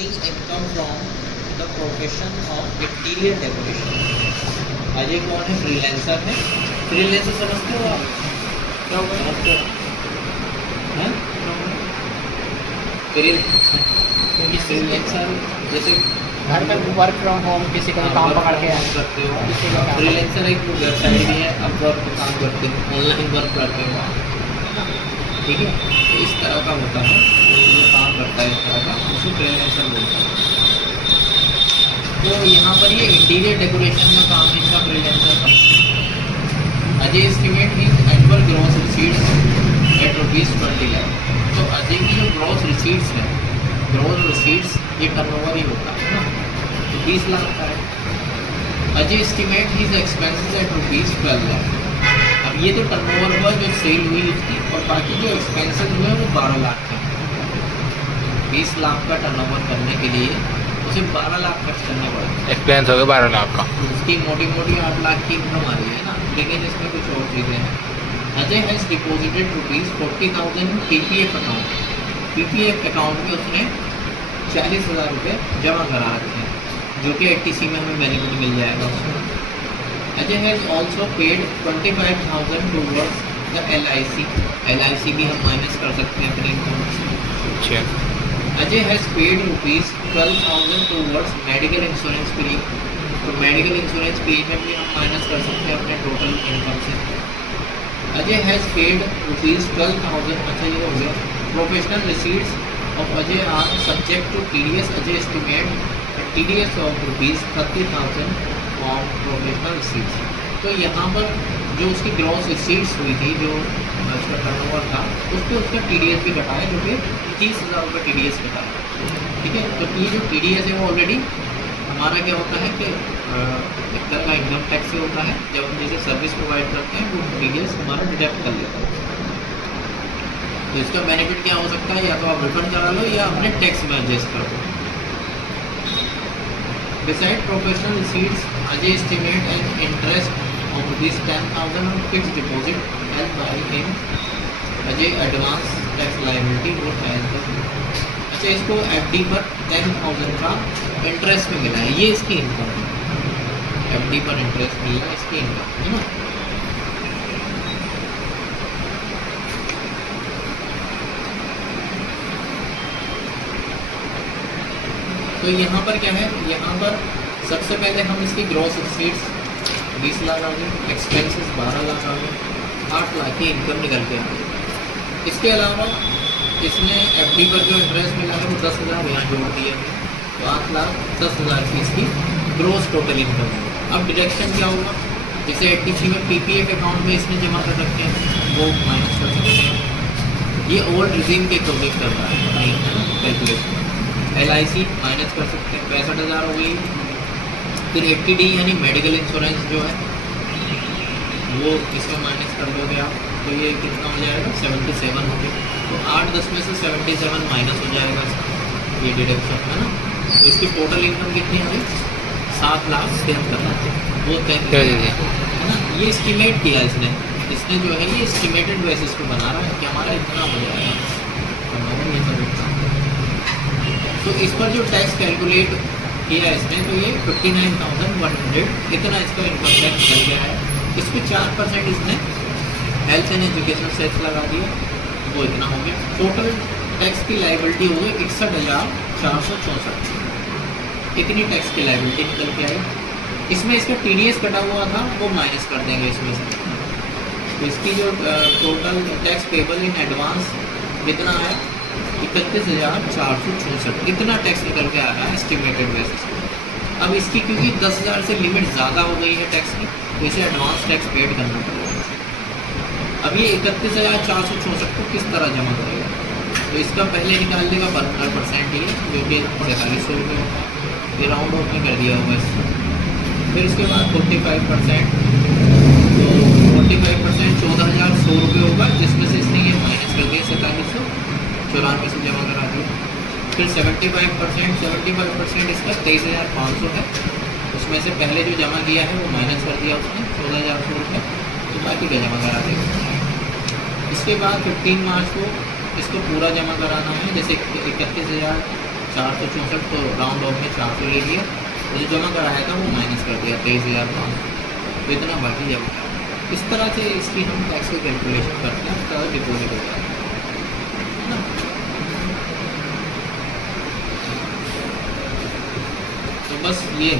earning income from the profession of interior decoration। Ajay कौन है? Freelancer है। फ्रीलांसर समझते हो आप? क्या होगा? समझते हो? हैं? फ्रीलांसर जैसे घर में वर्क फ्रॉम होम किसी का भी काम पकड़ के करते हो। किसी का काम फ्रीलांसर एक वेबसाइट भी है, अपवर्क पे काम करते हो, ऑनलाइन वर्क करते हो आप, ठीक है? तो इस तरह का होता है, तो जो काम करता है इस तरह का, उसे फ्रीलांसर बोलते हैं। तो यहाँ पर ये इंटीरियर डेकोरेशन का काम है इनका, फ्रीलांसर का। Ajay estimate he annual gross receipts at ₹20 lakh. तो अजय की जो ग्रॉस रिसीट्स है, ग्रॉस रिसीट्स ये टर्नओवर ही होता है ना, तो 20 लाख का है। Ajay estimate his expenses at ₹12 lakh. अब ये तो टर्नओवर हुआ जो सेल हुई उसकी, और बाकी जो एक्सपेंसेस हुए वो 12 लाख के। 20 लाख का टर्नओवर करने के लिए उसे 12 लाख खर्च करना पड़ेगा। एक्सपेंस हो गया 12 लाख का। उसकी मोटी मोटी 8 लाख की इनकम आ रही है ना, लेकिन इसमें कुछ और चीज़ें हैं। Ajay has deposited ₹40,000 PPF account. PPF account में उसने 40,000 रुपये जमा करा रखे हैं, जो कि 80C में हमें बेनिफिट मिल जाएगा उसमें। Ajay has also paid 25,000 towards the LIC। LIC भी हम माइनस कर सकते हैं अपनी इनकम से। अच्छा, Ajay has paid ₹12,000 towards medical insurance premium. तो मेडिकल इंश्योरेंस प्रीमियम भी हम माइनस कर सकते हैं अपने टोटल इनकम से। Ajay has paid ₹12,000। अच्छा ये हो गया। Professional receipts of Ajay are subject to TDS। Ajay estimate TDS of ₹30,000 on professional receipts. तो यहाँ पर जो उसकी ग्रॉस रिसीट्स हुई थी, जो उसका टर्नओवर था, उस पर उसका TDS भी कटा है, जो कि 30,000 रुपये TDS कटा है, ठीक है? तो ये जो TDS है वो ऑलरेडी हमारा क्या होता है कि एक तरह का इनकम टैक्स ही होता है। जब हम जैसे सर्विस प्रोवाइड करते हैं वो TDS हमारा डिडक्ट कर लेता है। तो इसका बेनिफिट क्या हो सकता है? या तो आप रिफंड करा लो या अपने टैक्स में एडजस्ट कर दो। Beside professional receipts, Ajay estimate an interest of ₹10,000 on fixed deposit held by him. Ajay advance tax liability would as the। अच्छा, इसको FD पर 10,000 का इंटरेस्ट में मिला है, ये इसकी इनकम है। FD पर इंटरेस्ट मिला है, इसकी इनकम है ना। तो यहाँ पर क्या है? यहाँ पर सबसे पहले हम इसकी ग्रॉस रिसीट्स 20 लाख आ गई, एक्सपेंसेस 12 लाख आ गए, 8 लाख की इनकम निकल के आ गई। इसके अलावा इसने FD पर जो इंटरेस्ट मिला है वो 10,000 यहाँ जोड़ दिया है, तो 8,10,000 की इसकी ग्रॉस टोटल इनकम है। अब डिडक्शन क्या होगा? जैसे 80C में PPF अकाउंट में इसने जमा कर रखे हैं, वो माइनस कर सकते हैं। ये ओल्ड रिजीम के अकॉर्डिंग कर रहा है कैलकुलेशन। LIC माइनस कर सकते हैं, 65,000 हो गई। फिर 80D यानी मेडिकल इंश्योरेंस जो है वो इसमें माइनस कर दोगे आप, तो ये कितना हो जाएगा? 77 हो गया। तो 8-10 में से 77 माइनस हो जाएगा इसका, ये डिडक्शन है ना। तो इसकी टोटल इनकम कितनी हो गई? 7,73,000, वो तय है ना। ये एस्टिमेट किया इसने जो है ये एस्टिमेटेड बेसिस पे बना रहा है कि हमारा इतना हो जाएगा, हमारा ये सब इतना। तो इस पर जो टैक्स कैलकुलेट किया इसने, तो ये 59,100 इतना इसका इनकम टैक्स मिल गया है। इस पर 4% इसने हेल्थ एंड एजुकेशन सेस लगा दिया, वो इतना हो गया। टोटल टैक्स की लाइबिलिटी हो गई 61,464। इतनी टैक्स की लाइबिलिटी निकल के आई। इसमें इसका TDS कटा हुआ था, वो माइनस कर देंगे इसमें से। तो इसकी जो total tax payable in advance कितना है? 31,464। इतना टैक्स निकल के आ रहा है एस्टिमेटेड बेसिस। अब इसकी क्योंकि 10,000 से लिमिट ज़्यादा हो गई है टैक्स की, तो इसे एडवांस टैक्स पेड करना पड़ेगा। अब ये 31,464 को किस तरह जमा करेगा? तो इसका पहले निकाल देगा 15% ही, जो कि 4300 रुपये होगा। ये राउंड ऑफ में कर दिया होगा इसको। फिर उसके बाद 45%, तो 45% 14,100 रुपये होगा, जिसमें से इसने ये माइनस कर दिया 4794 से जमा करा दिया। फिर 75% इसका 23,500 है, उसमें से पहले जो जमा किया है वो माइनस कर दिया उसने 14,100 रुपये, तो बाकी का जमा करा देगा। इसके बाद 15 मार्च को इसको पूरा जमा कराना है, जैसे 31,000 464 तो राउंड ऑफ में 400 ले लिया, तो जो जमा कराया था वो माइनस कर दिया 23,500, तो इतना बाकी जमा करा। इस तरह से इसकी हम टैक्स की कैलकुलेशन करते हैं, उसका डिपॉजिट होता है ना। तो बस ये है।